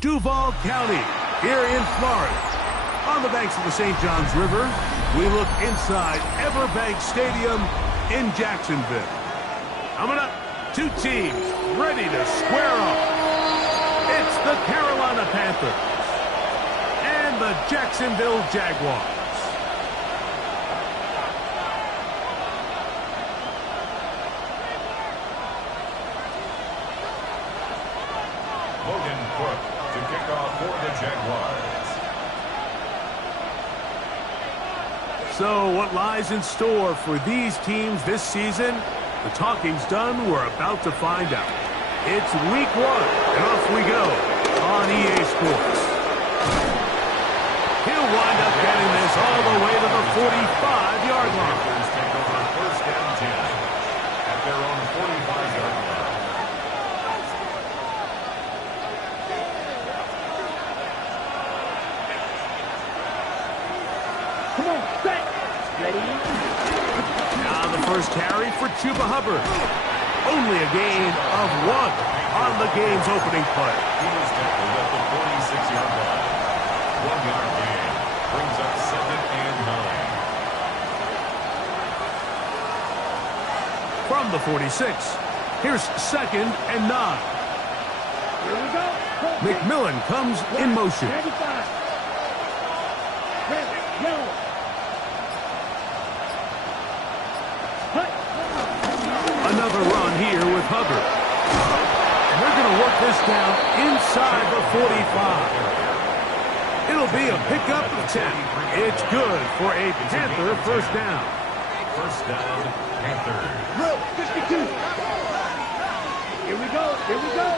Duval County, here in Florida. On the banks of the St. Johns River, we look inside Everbank Stadium in Jacksonville. Coming up, two teams ready to square off. It's the Carolina Panthers and the Jacksonville Jaguars. So what lies in store for these teams this season? The talking's done. We're about to find out. It's week 1, and off we go on EA Sports. He'll wind up getting this all the way to the 45-yard line. Take over first down 10 at their own 45-yard line. Come on, set. Ready? Now the first carry for Chuba Hubbard. Only a gain of 1 on the game's opening play. He was tackled at the 46-yard line. 1-yard gain brings up 2nd and 9. From the 46, here's 2nd and 9. Here we go. McMillan comes in motion. 95. Red, yellow. Another run here with Hubbard. And they're going to work this down inside the 45. It'll be a pickup of 10. It's good for a Panther first down. First down, Panthers. Row, 52. Here we go. Here we go.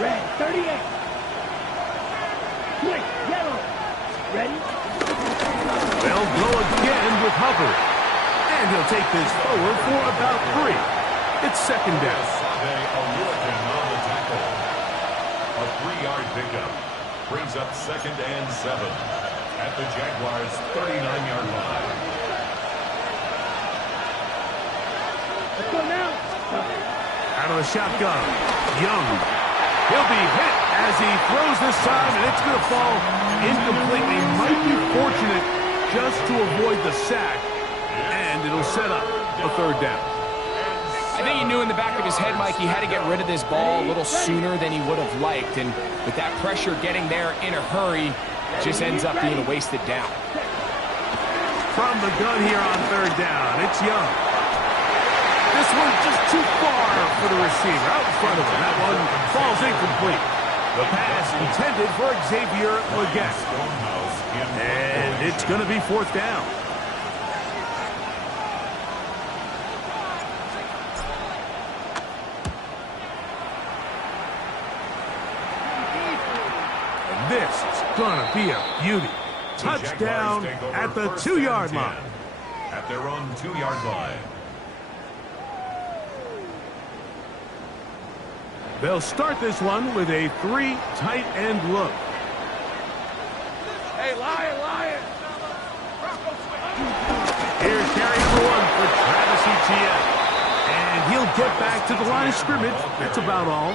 Red, 38. White, yellow. Ready? They'll go again with Hubbard. And he'll take this forward for about 3. It's 2nd down. Sunday, a Lurkin on the tackle. A 3-yard pickup brings up 2nd and 7 at the Jaguars' 39-yard line. Let's go now. Out of the shotgun, Young. He'll be hit as he throws this time, and it's going to fall incompletely. Might be fortunate just to avoid the sack, and it'll set up a 3rd down. I think he knew in the back of his head, Mike, he had to get rid of this ball a little sooner than he would have liked, and with that pressure getting there in a hurry, just ends up being a wasted down. From the gun here on 3rd down, it's Young. This one's just too far for the receiver out in front of him. That one falls incomplete. The pass intended for Xavier Legette. And it's going to be 4th down. And this is going to be a beauty. Touchdown at the 2-yard line. At their own 2-yard line. They'll start this one with a 3 tight end look. Hey, Lion. Here's carry number 1 for Travis Etienne. And he'll get back to the line of scrimmage. That's about all.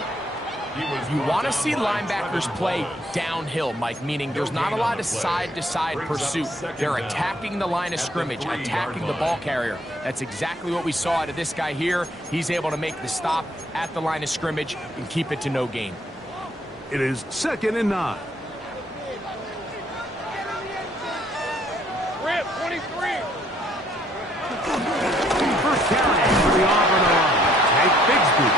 You want to see linebackers play downhill, Mike, meaning there's not a lot of side-to-side pursuit. They're attacking the line of scrimmage, attacking the ball carrier. That's exactly what we saw out of this guy here. He's able to make the stop at the line of scrimmage and keep it to no gain. It is 2nd and 9. Rip, 23. First carry for the Auburn line. Take Bigsby.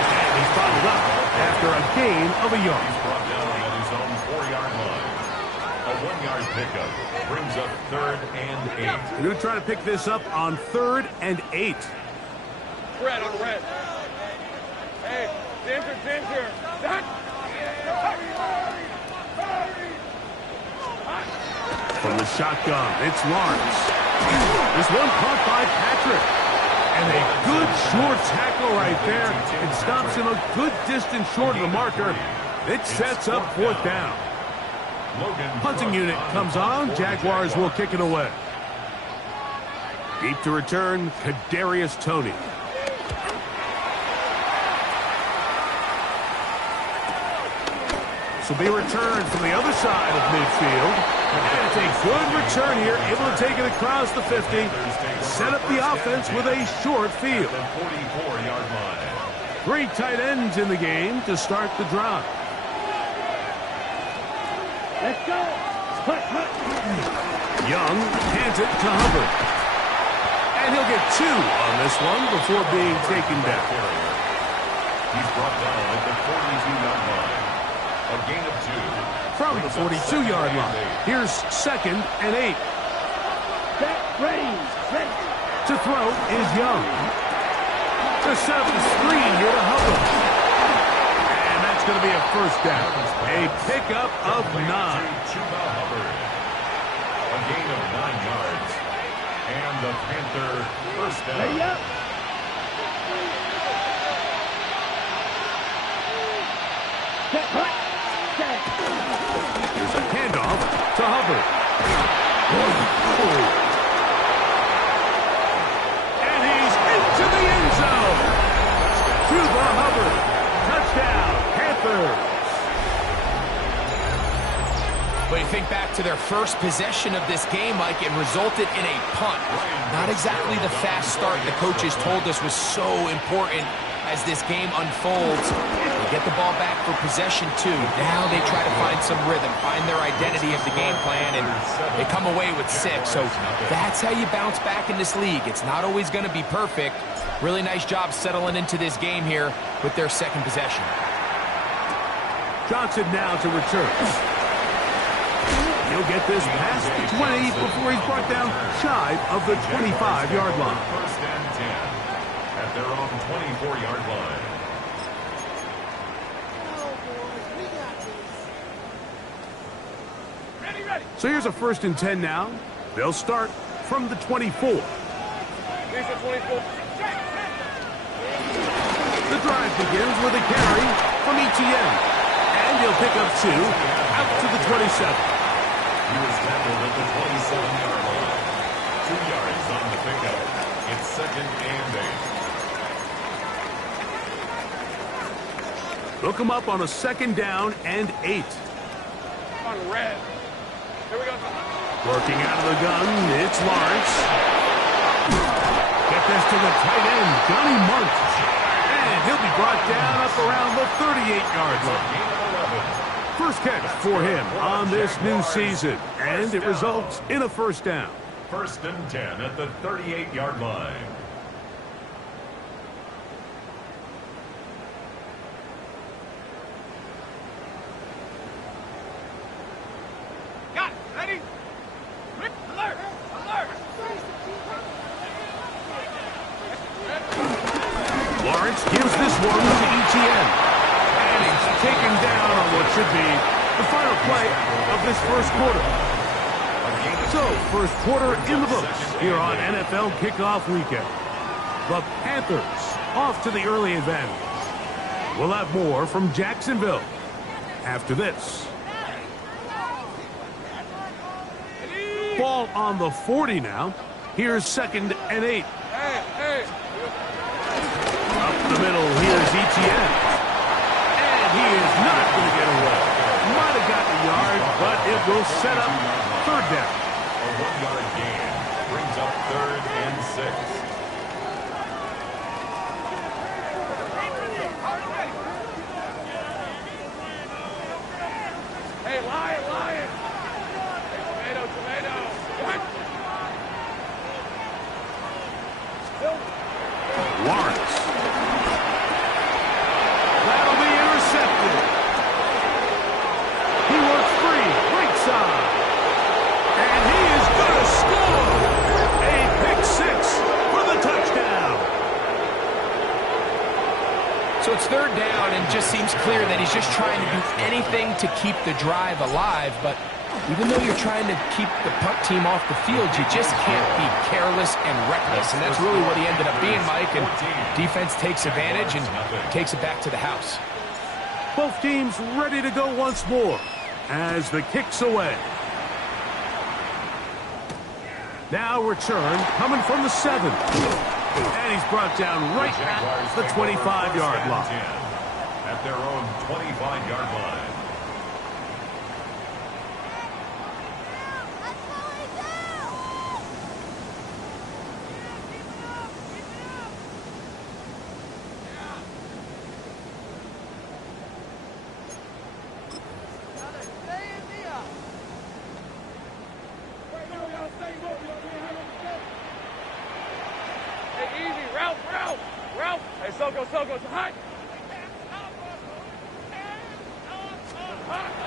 And he's followed up after a gain of a yard. He's brought down at his own 4-yard line. A 1-yard pickup brings up 3rd and 8. We're going to try to pick this up on 3rd and 8. Red on red. Hey, Ginger. From the shotgun, it's Lawrence. This one caught by Patrick. And a good short tackle right there. It stops him a good distance short of the marker. It sets up 4th down. Punting unit comes on. Jaguars will kick it away. Deep to return, Kadarius Toney. This will be returned from the other side of midfield. And it's a good return here, able to take it across the 50. Set up the offense with a short field. 44-yard line. 3 tight ends in the game to start the drive. Let's go. Young hands it to Hubbard. And he'll get 2 on this one before being taken down. He's brought down at the 42-yard line. A gain of 2. From the 42-yard line. Here's 2nd and 8. Ready. To throw is Young. To set up the screen here to Hubbard. And that's going to be a 1st down. A pickup of 9. A gain of 9 yards. And the Panther 1st down. Ready up. Here's a handoff to Hubbard. And he's into the end zone. To the Hubbard. Touchdown, Panthers. But you think back to their first possession of this game, Mike, it resulted in a punt. Not exactly the fast start the coaches told us was so important as this game unfolds. They get the ball back for possession 2. Now they try to find some rhythm, find their identity of the game plan, and they come away with 6. So that's how you bounce back in this league. It's not always going to be perfect. Really nice job settling into this game here with their 2nd possession. Johnson now to return. He'll get this past the 20 before he's brought down shy of the 25-yard line. 1st and 10 at their own 24-yard line. So here's a 1st and 10 now. They'll start from the 24. Here's the 24. The drive begins with a carry from ETN. And he'll pick up 2 out to the 27. He was tackled at the 27-yard line. 2 yards on the pickup. It's 2nd and 8. Look him up on a 2nd down and 8. On red. Here we go. Working out of the gun, it's Lawrence. Get this to the tight end, Johnny Munt. And he'll be brought down up around the 38-yard line. 1st catch for him on this new season, and it results in a 1st down. 1st and 10 at the 38-yard line. Got it. Ready? Alert. Lawrence gives this one to ETN. And he's taken down on what should be the final play of this 1st quarter. So, 1st quarter in the books here on NFL Kickoff Weekend. The Panthers off to the early advantage. We'll have more from Jacksonville after this. Ball on the 40 now. Here's 2nd and 8. Up the middle, here's ETN. And he is not going to get away. Might have gotten a yard, but it will set up 3rd down. A 1-yard gain brings up 3rd and 6. Hey, Lion. Tomato. Lawrence. That'll be intercepted. He works free, right side. And he is going to score. A pick 6 for the So it's third down, and just seems clear that he's just trying to do anything to keep the drive alive. But even though you're trying to keep the punt team off the field, you just can't be careless and reckless. And that's really what he ended up being, Mike. And defense takes advantage and takes it back to the house. Both teams ready to go once more as the kick's away. Now return coming from the 7. And he's brought down right at the 25-yard line. At their own 25-yard line.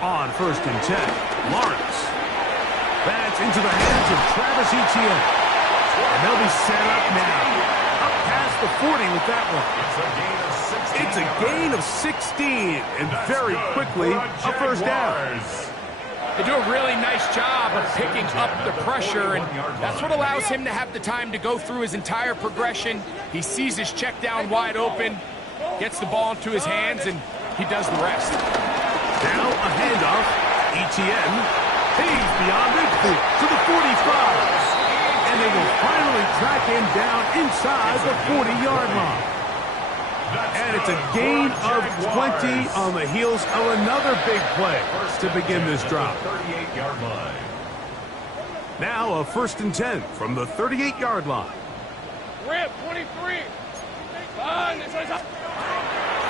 On 1st and 10, Lawrence. That's into the hands of Travis Etienne. And they'll be set up now. Up past the 40 with that one. It's a gain of 16. And very quickly, a first down. They do a really nice job of picking up the pressure, and that's what allows him to have the time to go through his entire progression. He sees his check down wide open, gets the ball into his hands, and he does the rest. Now a handoff. Etienne. He's beyond midfield to the 45. And they will finally track him down inside the 40-yard line. And it's a gain of 20 on the heels of another big play to begin this drive. Now a 1st and 10 from the 38-yard line. Rip, 23.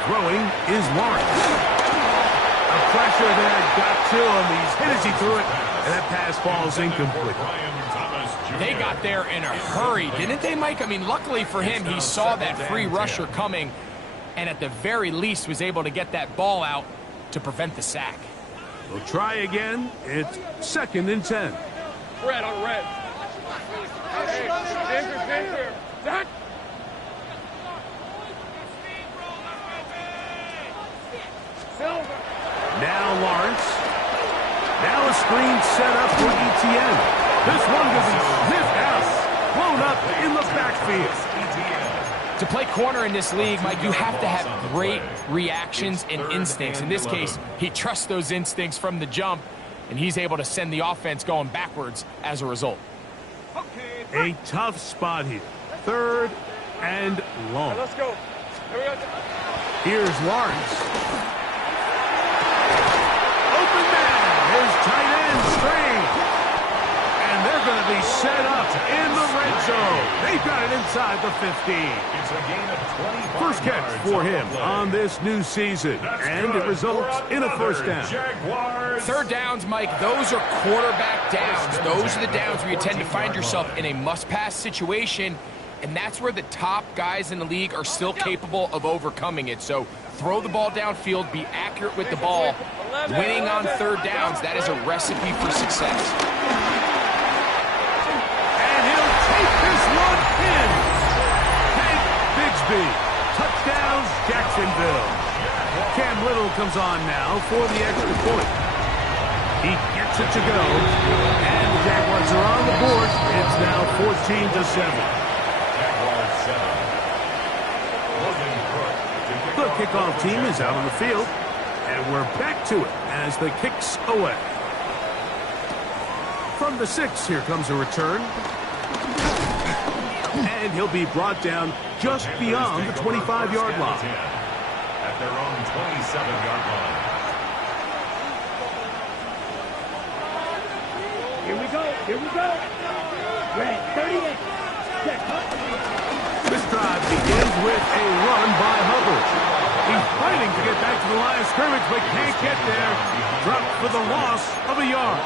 Throwing is Lawrence. A pressure there got to him. He's hit as he threw it, and that pass falls incomplete. They got there in a hurry, didn't they, Mike? I mean, luckily for him, he saw that free rusher coming, and at the very least was able to get that ball out to prevent the sack. We'll try again. It's 2nd and 10. Red on red. Denver. Zach. Silver. Now Lawrence. Now a screen set up for Etienne. This one will be sniffed out. Blown up in the backfield. To play corner in this league, Mike, you have to have great reactions and instincts. In this case, he trusts those instincts from the jump, and he's able to send the offense going backwards as a result. A tough spot here. 3rd and long. Let's go. Here we go. Here's Lawrence. Open man. His tight end straight. And they're going to be set up in the red zone. They've got it inside the 15. It's a gain of 25 First catch for him on this new season. And it results in a first down. Third downs, Mike, those are quarterback downs. Those are the downs where you tend to find yourself in a must-pass situation, and that's where the top guys in the league are still capable of overcoming it. So throw the ball downfield, be accurate with the ball. Winning on third downs, that is a recipe for success. And he'll take this one in. Hank Bigsby. Touchdowns, Jacksonville. Cam Little comes on now for the extra point. He gets it to go. And the Jaguars are on the board. It's now 14-7. The kickoff team is out on the field. And we're back to it as the kick's away. From the 6, here comes a return. And he'll be brought down just beyond the 25-yard line. At their own 27-yard line. Here we go. Red, 38. This drive begins with a run by Hubbard. He's fighting to get back to the line of scrimmage, but can't get there. Dropped for the loss of a yard.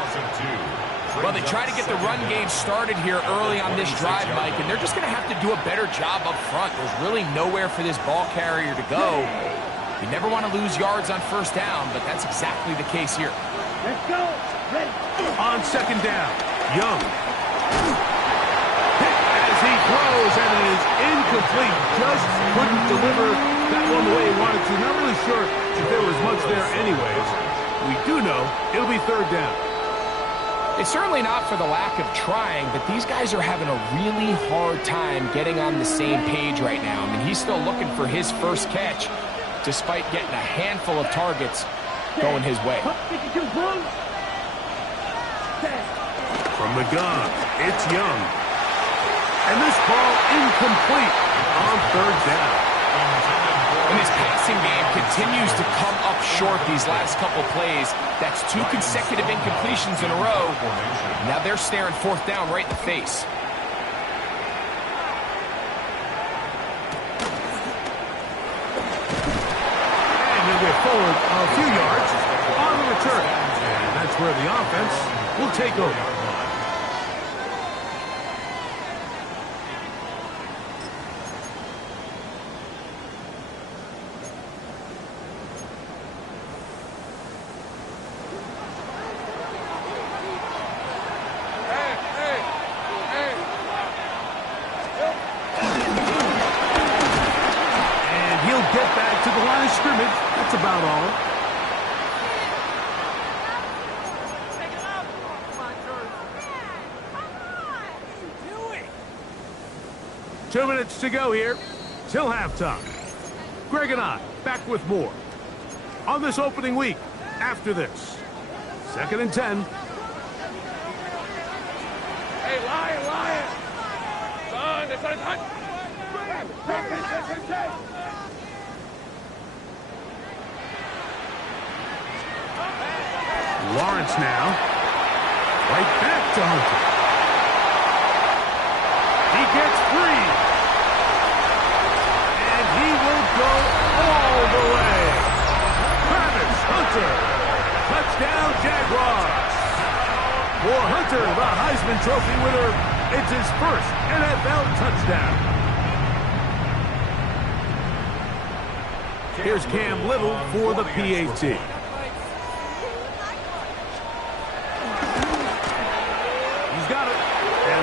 Well, they try to get the run game started here early on this drive, Mike, and they're just going to have to do a better job up front. There's really nowhere for this ball carrier to go. You never want to lose yards on first down, but that's exactly the case here. Let's go. Ready. On second down, Young. Hit as he throws, and it is incomplete. Just couldn't deliver that one the way he wanted to. Not really sure if there was much there anyways. We do know it'll be third down. It's certainly not for the lack of trying, but these guys are having a really hard time getting on the same page right now. I mean, he's still looking for his first catch, despite getting a handful of targets going his way. From the gun, it's Young. And this ball incomplete on third down. And his passing game continues to come up short these last couple plays. That's 2 consecutive incompletions in a row. Now they're staring fourth down right in the face. And he'll get forward a few yards on the return. And that's where the offense will take over. Get back to the line of scrimmage. That's about all. What are you doing? 2 minutes to go here till halftime. Greg and I back with more on this opening week after this. 2nd and 10. Hey, Lion! Son, it's a touch! Lawrence now. Right back to Hunter. He gets free. And he will go all the way. Travis Hunter. Touchdown Jaguars. For Hunter, the Heisman Trophy winner, it's his first NFL touchdown. Here's Cam Little for the PAT.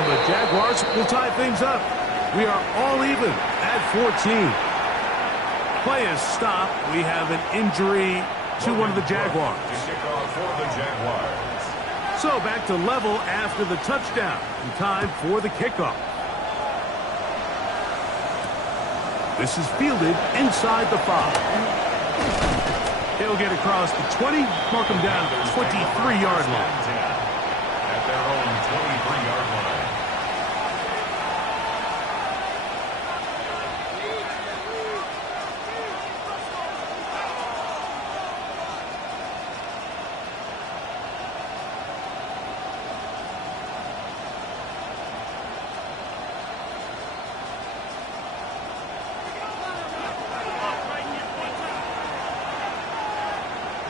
The Jaguars will tie things up. We are all even at 14. Play is stopped. We have an injury to one of the Jaguars. So back to level after the touchdown. And time for the kickoff. This is fielded inside the 5. He'll get across the 20, mark him down to the 23-yard line. At their own 23-yard line.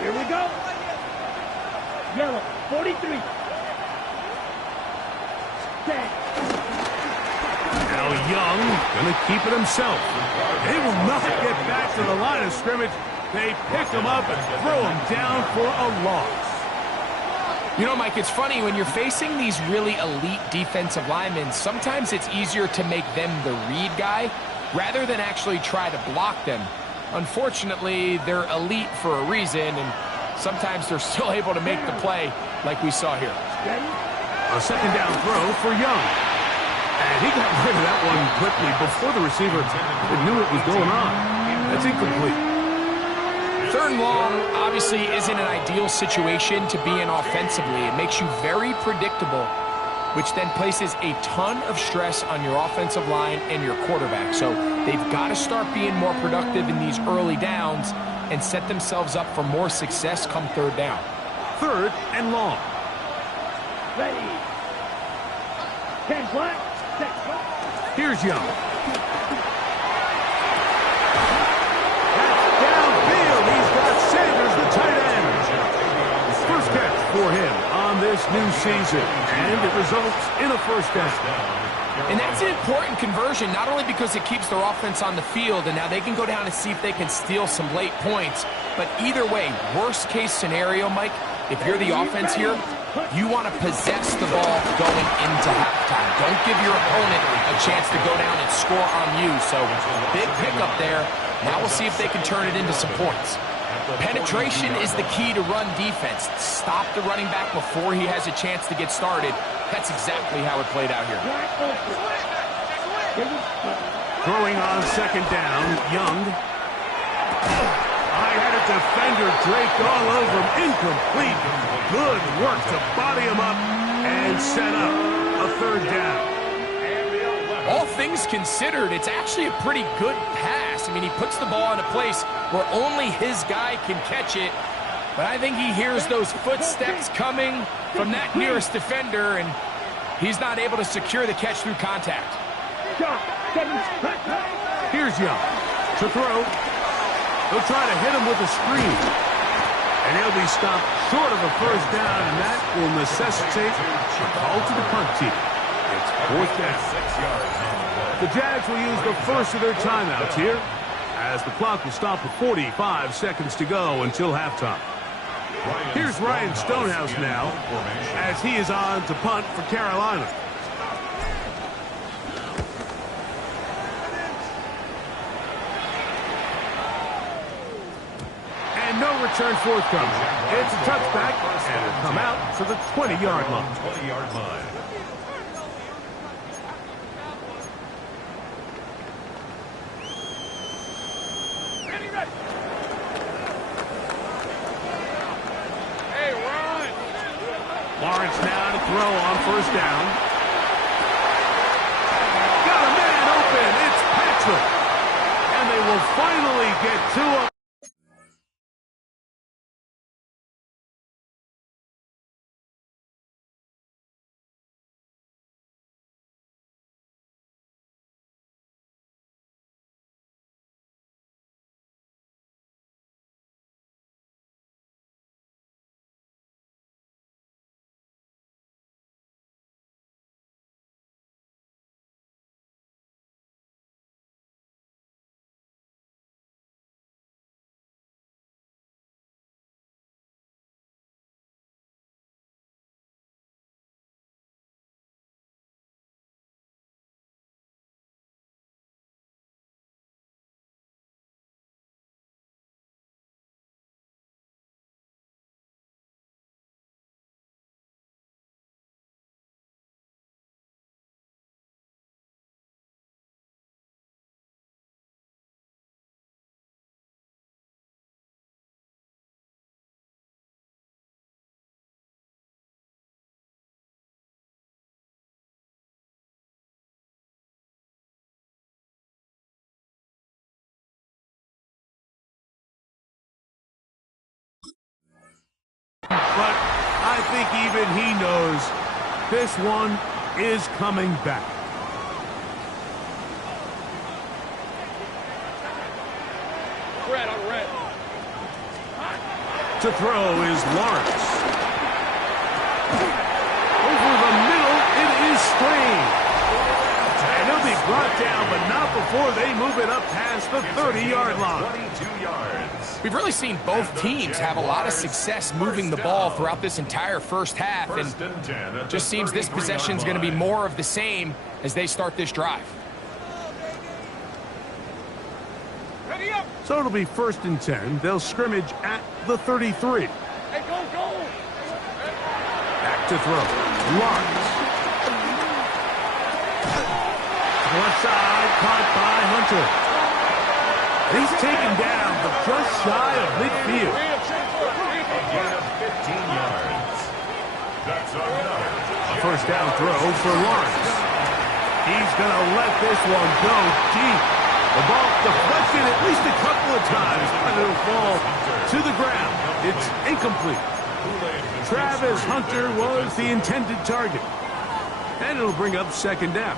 Here we go. Yellow, 43. Now Young going to keep it himself. They will not get back to the line of scrimmage. They pick him up and throw him down for a loss. You know, Mike, it's funny, when you're facing these really elite defensive linemen, sometimes it's easier to make them the read guy rather than actually try to block them. Unfortunately, they're elite for a reason, and sometimes they're still able to make the play like we saw here. A 2nd down throw for Young. And he got rid of that one quickly before the receiver even knew what was going on. That's incomplete. 3rd and long obviously isn't an ideal situation to be in offensively. It makes you very predictable, which then places a ton of stress on your offensive line and your quarterback. So they've got to start being more productive in these early downs and set themselves up for more success come 3rd down. 3rd and long. Ready. 10 black. Here's Young. That's downfield. He's got Sanders, the tight end. First catch for him on this new season. And it results in a 1st down. And that's an important conversion, not only because it keeps their offense on the field, and now they can go down and see if they can steal some late points, but either way, worst case scenario, Mike, if you're the offense here, you want to possess the ball going into halftime. Don't give your opponent a chance to go down and score on you. So big pickup there, Now we'll see if they can turn it into some points. Penetration is the key to run defense. Stop the running back before he has a chance to get started. That's exactly how it played out here. Throwing on second down, Young. I had a defender draped all over him. Incomplete. Good work to body him up and set up a third down. All things considered, it's actually a pretty good pass. I mean, he puts the ball in a place where only his guy can catch it. But I think he hears those footsteps coming from that nearest defender, and he's not able to secure the catch through contact. Here's Young to throw. He'll try to hit him with a screen. And he'll be stopped short of a first down, and that will necessitate a call to the punt team. It's fourth down. 6 yards on the play. The Jags will use the first of their timeouts here, as the clock will stop with 45 seconds to go until halftime. Here's Ryan Stonehouse now, as he is on to punt for Carolina. And no return forthcoming. It's a touchback, and it'll come out to the 20-yard line. 20-yard line. Lawrence now to throw on first down. Got a man open. It's Patrick. And they will finally get to him. But I think even he knows this one is coming back. Red on red. To throw is Lawrence. Over the middle, it is Strange. And he'll be brought down, but not before they move it up past the 30-yard line. 22 yards. We've really seen both teams have a lot of success moving the ball throughout this entire first half, and just seems this possession is going to be more of the same as they start this drive. Ready up. So it'll be 1st and 10. They'll scrimmage at the 33. Hey, go, go. Back to throw. Lawrence. Left side, caught by Hunter. He's taken down, but just shy of midfield. A gain of 15 yards. That's another. First down throw for Lawrence. He's going to let this one go deep. The ball deflected at least a couple of times, but it'll fall to the ground. It's incomplete. Travis Hunter was the intended target. And it'll bring up 2nd down.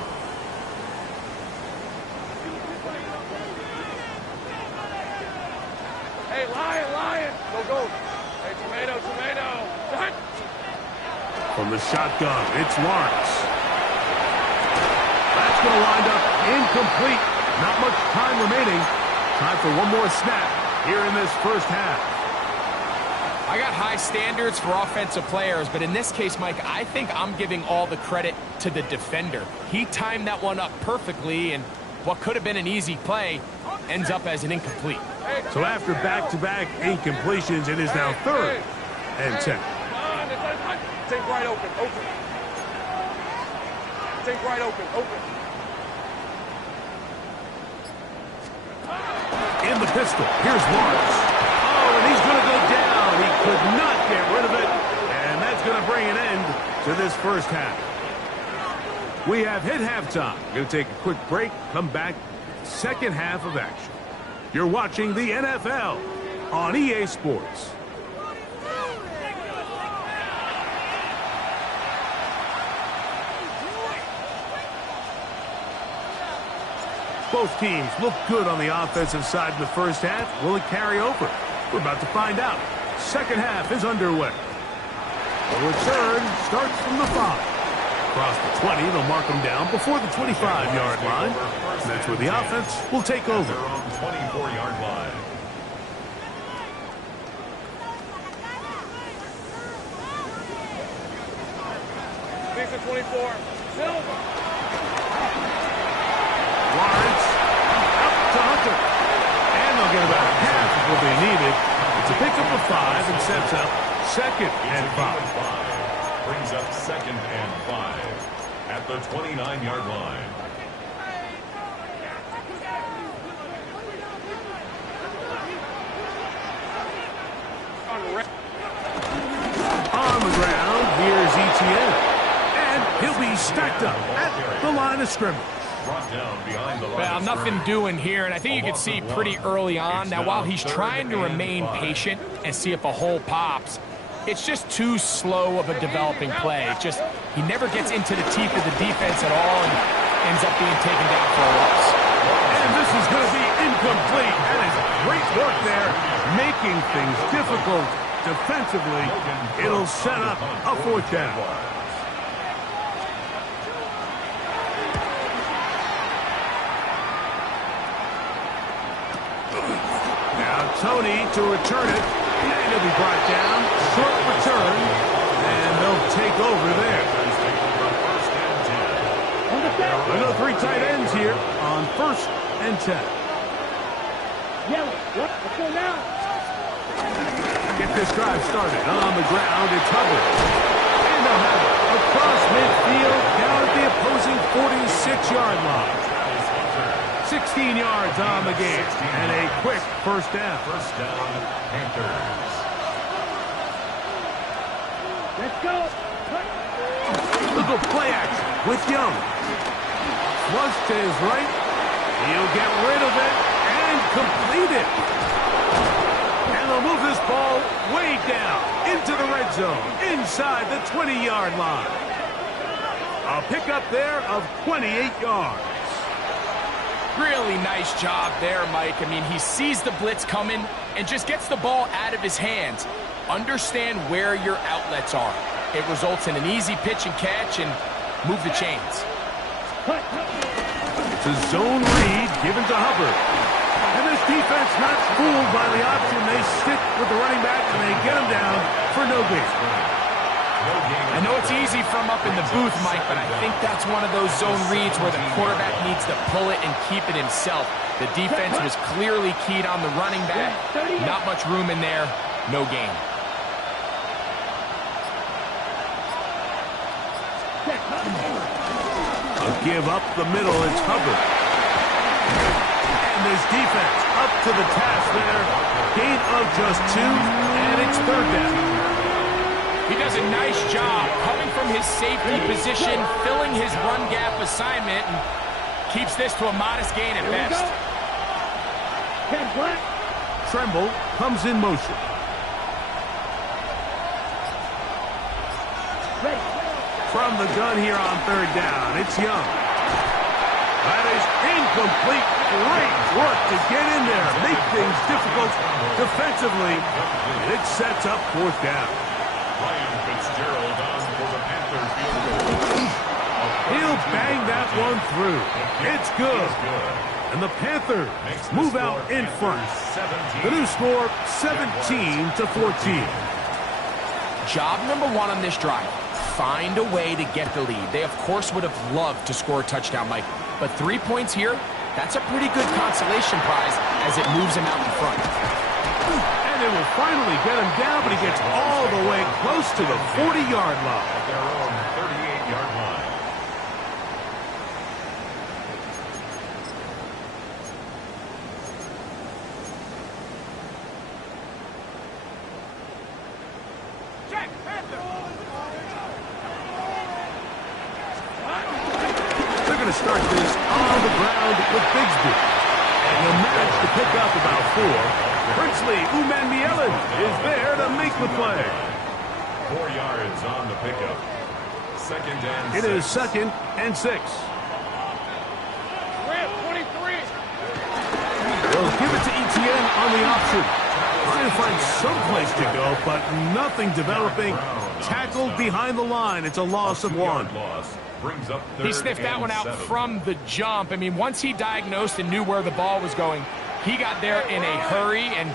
Hey, Lion, Lion. Go, go. Hey, tomato, tomato. Done. From the shotgun, it's Lawrence. That's going to wind up incomplete. Not much time remaining. Time for one more snap here in this first half. I got high standards for offensive players, but in this case, Mike, I think I'm giving all the credit to the defender. He timed that one up perfectly, and what could have been an easy play ends up as an incomplete. So after back-to-back incompletions, it is now 3rd and 10. Take right open, open. Take right open, open. In the pistol, here's Lawrence. Oh, and he's going to go down. He could not get rid of it, and that's going to bring an end to this first half. We have hit halftime. Going to take a quick break, come back, second half of action. You're watching the NFL on EA Sports. Both teams look good on the offensive side in the first half. Will it carry over? We're about to find out. Second half is underway. The return starts from the 5. Across the 20, they'll mark them down before the 25-yard line. And that's where the offense will take over. 24-yard line. These are 24. Silver. Lawrence up to Hunter. And they'll get about half of what they needed. It's a pickup of 5 and sets up 2nd and 5. Brings up 2nd and 5 at the 29-yard line. On the ground, here's ETN. And he'll be stacked up at the line of scrimmage. Well, nothing doing here, and I think you can see pretty early on. Now, while he's trying to remain patient and see if a hole pops, it's just too slow of a developing play. It's just, he never gets into the teeth of the defense at all and ends up being taken down for a loss. And this is going to be incomplete. That is great work there, making things difficult defensively. It'll set up a 4th down. Tony to return it, and he'll be brought down. Short return, and they'll take over there. I know 3 tight ends here on 1st and 10. Yellow, let's go now. Get this drive started. On the ground, it's Hubbard. And they'll have it across midfield, down at the opposing 46-yard line. 16 yards on the game, and a quick first down. First down, Panthers. Let's go. Look at play action with Young. Flush to his right. He'll get rid of it and complete it. And they'll move this ball way down into the red zone, inside the 20-yard line. A pickup there of 28 yards. Really nice job there, Mike. I mean, he sees the blitz coming and just gets the ball out of his hands. Understand where your outlets are. It results in an easy pitch and catch and move the chains. It's a zone read given to Hubbard. And this defense not fooled by the option. They stick with the running back and they get him down for no gain. I know it's easy from up in the booth, Mike, but I think that's one of those zone reads where the quarterback needs to pull it and keep it himself. The defense was clearly keyed on the running back. Not much room in there. No gain. A give up the middle. It's Hubbard. And this defense up to the task there. Gain of just 2, and it's 3rd down. He does a nice job coming from his safety position, filling his run gap assignment, and keeps this to a modest gain at best. Tremble comes in motion. From the gun here on 3rd down, it's Young. That is incomplete. Great work to get in there, make things difficult defensively. It sets up 4th down. Ryan Fitzgerald on for the Panthers field goal. He'll bang that one through. It's good. And the Panthers move out in front. The new score, 17-14. Job number 1 on this drive. Find a way to get the lead. They, of course, would have loved to score a touchdown, Mike. But 3 points here, That's a pretty good consolation prize as it moves him out in front. And it will finally get him down, but he gets all the way close to the 40-yard line. At their own 38-yard line. They're going to start this on the ground with Bigsby. And he'll manage to pick up about 4. Princely Umanmielen is there to make the play. 4 yards on the pickup. Second and 6. It is 2nd and 6. They'll give it to Etienne on the option. Trying to find some place to go, but nothing developing. Tackled behind the line. It's a loss of 1. He sniffed that one out from the jump. I mean, once he diagnosed and knew where the ball was going, he got there in a hurry, and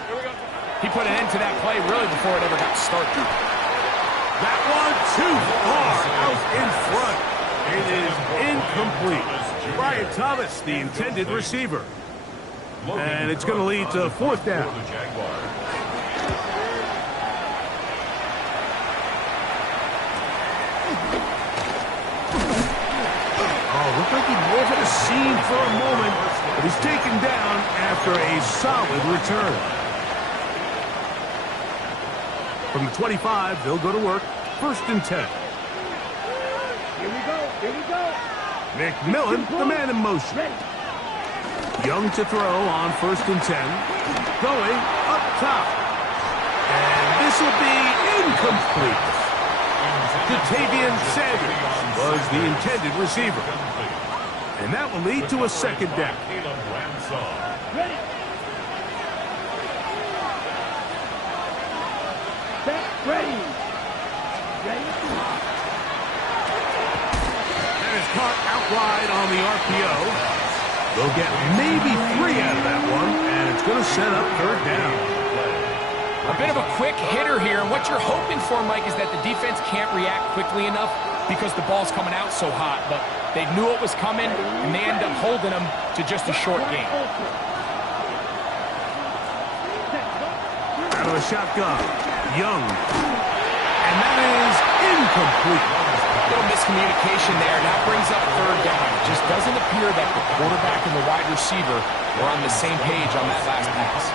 he put an end to that play really before it ever got started. That one too far out in front. It is incomplete. Brian Thomas, the intended receiver. And it's going to lead to 4th down. Looked like he was at a scene for a moment, but he's taken down after a solid return. From the 25, they'll go to work. 1st and 10. Here we go. Here we go. McMillan, the man in motion. Young to throw on 1st and 10. Going up top. And this will be incomplete. Jatavian Sanders was the intended receiver. And that will lead to a 2nd down. Ready. Set. Ready. Ready. And it's caught out wide on the RPO. They'll get maybe 3 out of that one, and it's going to set up 3rd down. A bit of a quick hitter here, and what you're hoping for, Mike, is that the defense can't react quickly enough because the ball's coming out so hot, but they knew it was coming, and they end up holding them to just a short game. Out of the shotgun, Young. And that is incomplete. A little miscommunication there. That brings up 3rd down. It just doesn't appear that the quarterback and the wide receiver were on the same page on that last pass.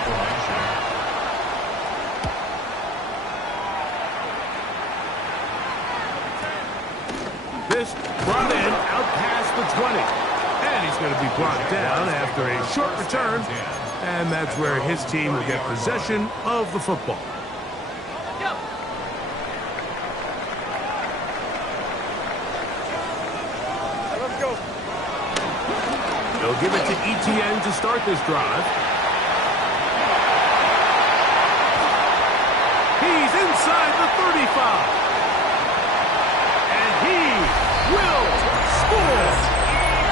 This brought in out past the 20. And he's going to be brought down after a short return. And that's where his team will get possession of the football. Let's go. They'll give it to Etienne to start this drive. He's inside the 35. And he will score.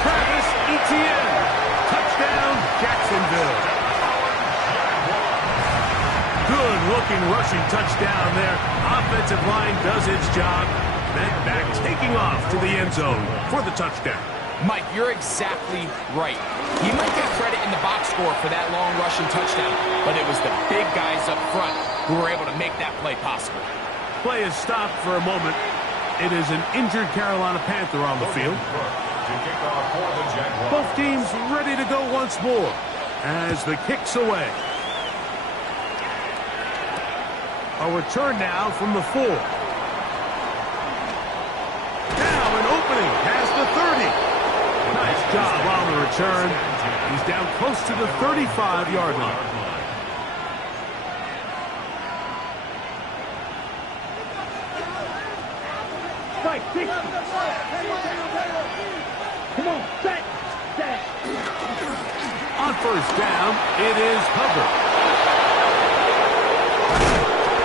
Travis Etienne. Touchdown, Jacksonville. Good-looking rushing touchdown there. Offensive line does its job. Then back taking off to the end zone for the touchdown. Mike, you're exactly right. He might get credit in the box score for that long rushing touchdown, but it was the big guys up front who were able to make that play possible. Play is stopped for a moment. It is an injured Carolina Panther on the field. Both teams ready to go once more as the kick's away. A return now from the 4. Now an opening past the 30. Nice job on the return. He's down close to the 35-yard line. Fight. Come on. Set. On 1st down, it is Hubbard.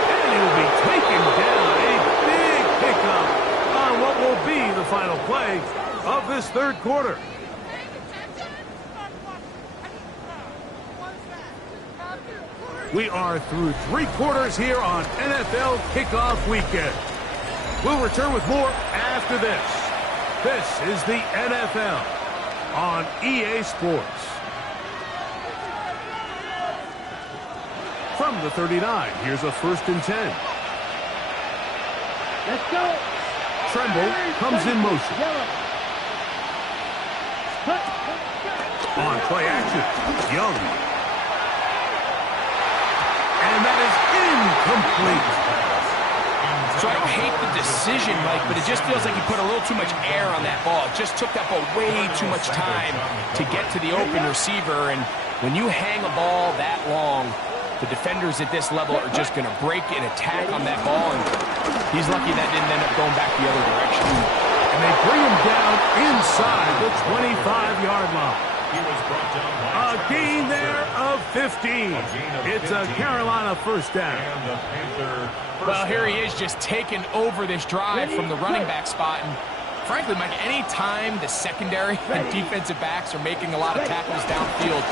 And he'll be taken down. A big pickup on what will be the final play of this 3rd quarter. We are through 3 quarters here on NFL Kickoff Weekend. We'll return with more after this. This is the NFL on EA Sports. from the 39. Here's a 1st and 10. Let's go. Tremble comes in motion. On play action, Young. And that is incomplete. So I don't hate the decision, Mike, but it just feels like he put a little too much air on that ball. It just took that ball way too much time to get to the open receiver. And when you hang a ball that long, the defenders at this level are just going to break and attack on that ball. And he's lucky that didn't end up going back the other direction. And they bring him down inside the 25-yard line. A gain there of 15. It's a Carolina 1st down. Well, here he is just taking over this drive from the running back spot. And frankly, Mike, any time the secondary and defensive backs are making a lot of tackles downfield,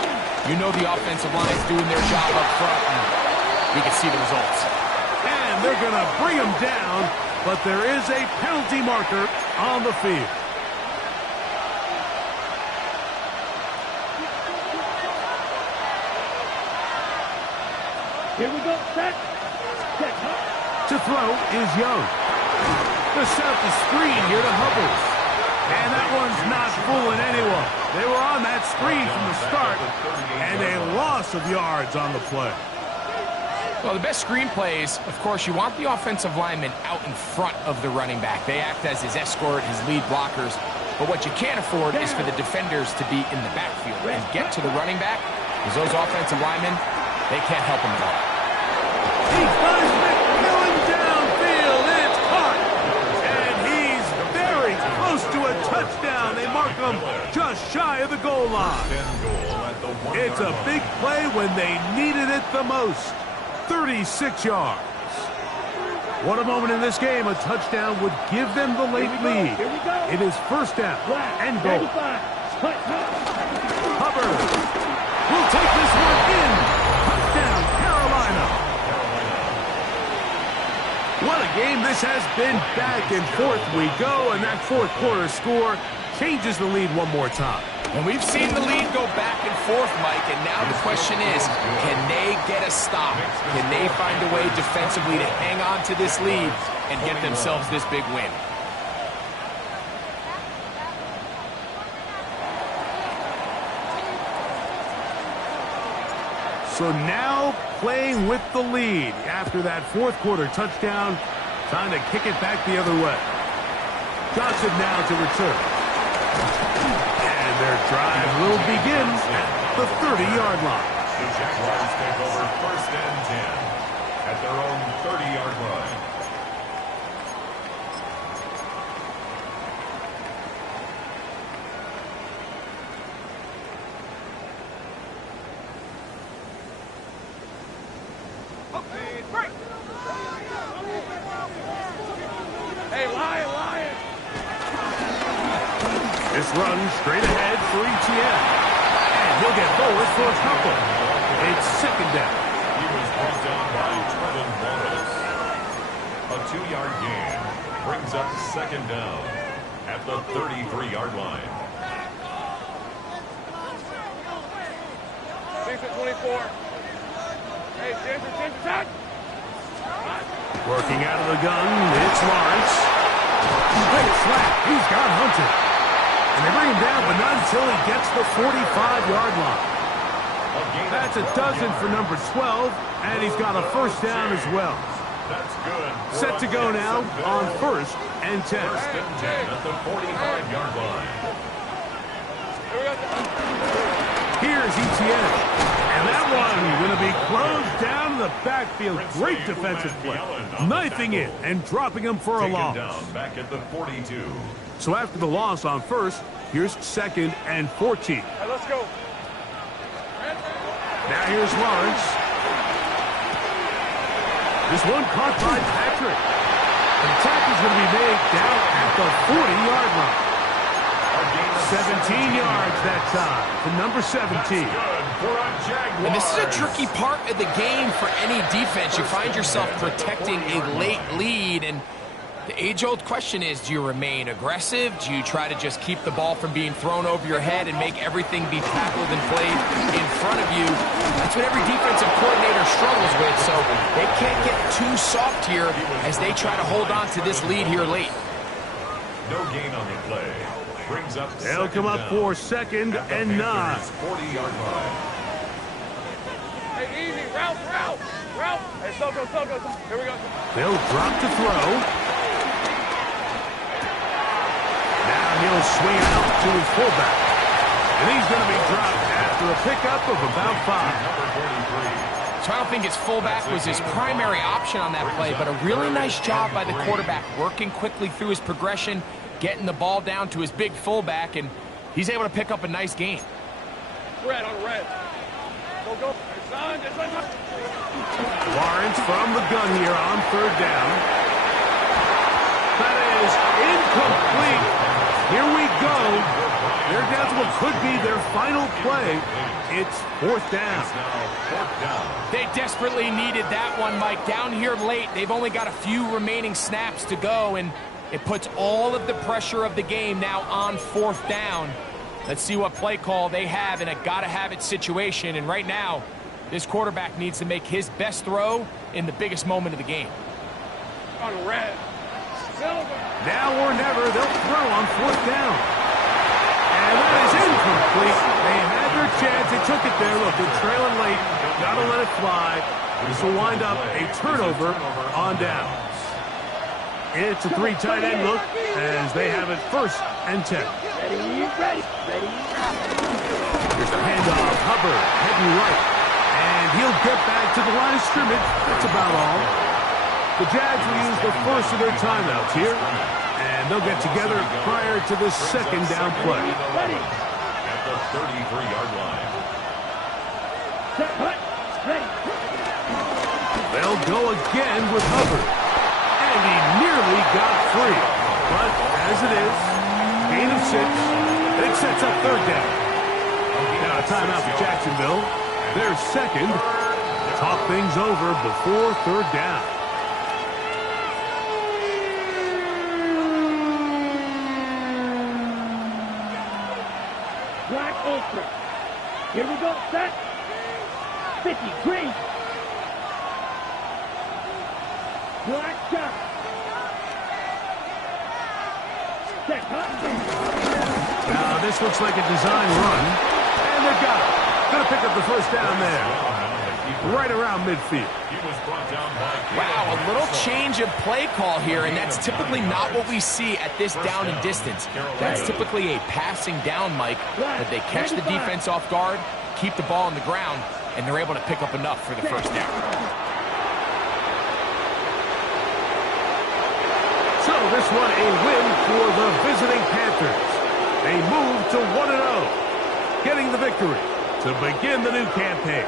you know the offensive line is doing their job up front, and we can see the results. And they're going to bring him down, but there is a penalty marker on the field. Here we go. Set. To throw is Young. The set up the screen here to Hubbard. And that one's not fooling anyone. They were on that screen from the start, and a loss of yards on the play. Well, the best screen plays, of course, you want the offensive lineman out in front of the running back. They act as his escort, his lead blockers. But what you can't afford is for the defenders to be in the backfield and get to the running back, because those offensive linemen, they can't help him at all. He finds McMillan downfield. It's caught. And he's very close to a touchdown. They mark him just shy of the goal line. It's a big play when they needed it the most. 36 yards. What a moment in this game. A touchdown would give them the late lead. It is 1st down and goal. Hubbard will take this one in. Touchdown, Carolina. What a game this has been. Back and forth we go, and that 4th quarter score changes the lead one more time. And we've seen the lead go back and forth, Mike, and now the question is, can they get a stop? Can they find a way defensively to hang on to this lead and get themselves this big win? So now playing with the lead after that 4th quarter touchdown, trying to kick it back the other way. Johnson now to return. And their drive will begin at the 30-yard line. The Jaguars take over 1st and 10 at their own 30-yard line. This run straight ahead for ETN. And he'll get forward for a couple. It's 2nd down. He was brought down by Trevin Wallace. A 2-yard gain brings up 2nd down at the 33-yard line. Jason 24. Hey, Jason. Working out of the gun, it's Lawrence. Great slap. He's got Hunter. And they bring him down, but not until he gets the 45-yard line. That's a dozen for number 12, and he's got a 1st down as well. That's good. Set to go now on 1st and 10. 1st and 10 at the 45-yard line. Here's ETN. And that one going to be closed down in the backfield. Great defensive play. Knifing it and dropping him for a loss. Down back at the 42. So after the loss on 1st, here's 2nd and 14. Right, let's go. Now here's Lawrence. This one caught by Patrick. The tackle's going to be made down at the 40-yard line. 17 yards that time to number 17. And this is a tricky part of the game for any defense. You find yourself protecting a late lead, and The age-old question is, do you remain aggressive? Do you try to just keep the ball from being thrown over your head and make everything be tackled and played in front of you? That's what every defensive coordinator struggles with, so they can't get too soft here as they try to hold on to this lead here late. No gain on the play. Brings up They'll come up for 2nd and 9. 40-yard line. Hey, easy. Route. Hey, so go. Here we go. They'll drop to throw. Now he'll swing out to his fullback. And he's going to be dropped after a pickup of about 5. So I don't think his fullback was his primary option on that play, but a really nice job by the quarterback working quickly through his progression, getting the ball down to his big fullback, and he's able to pick up a nice gain. Red on red. Go. Lawrence from the gun here on 3rd down. That is incomplete. Here we go. They're down to what could be their final play. It's 4th down. They desperately needed that one, Mike. Down here late, they've only got a few remaining snaps to go, and it puts all of the pressure of the game now on 4th down. Let's see what play call they have in a gotta-have-it situation, and right now, this quarterback needs to make his best throw in the biggest moment of the game. On red. Silver. Now or never, they'll throw on 4th down. And that is incomplete. They had their chance. They took it there. Look, they're trailing late. Got to let it fly. This will wind up a turnover on downs. It's a 3 tight end look as they have it 1st and 10. Ready. Here's the handoff. Hubbard heading right. And he'll get back to the line of scrimmage. That's about all. The Jags will use the first of their timeouts here. And they'll get together prior to the 2nd down play. Ready. At the 33-yard line. Ready. They'll go again with Hubbard. And he nearly got free. But as it is, gain of 6. It sets up 3rd down. Now a timeout for Jacksonville. Their 2nd. Talk things over before 3rd down. Black ultra. Here we go. Set. 50. Green. Black shot. Set. Now this looks like a design run. And they've got it. Going to pick up the 1st down there. Right around midfield. Wow, a little change of play call here, and that's typically not what we see at this down and distance. That's typically a passing down, Mike, but they catch the defense off guard, keep the ball on the ground, and they're able to pick up enough for the 1st down. So this one a win for the visiting Panthers. They move to 1-0, getting the victory to begin the new campaign.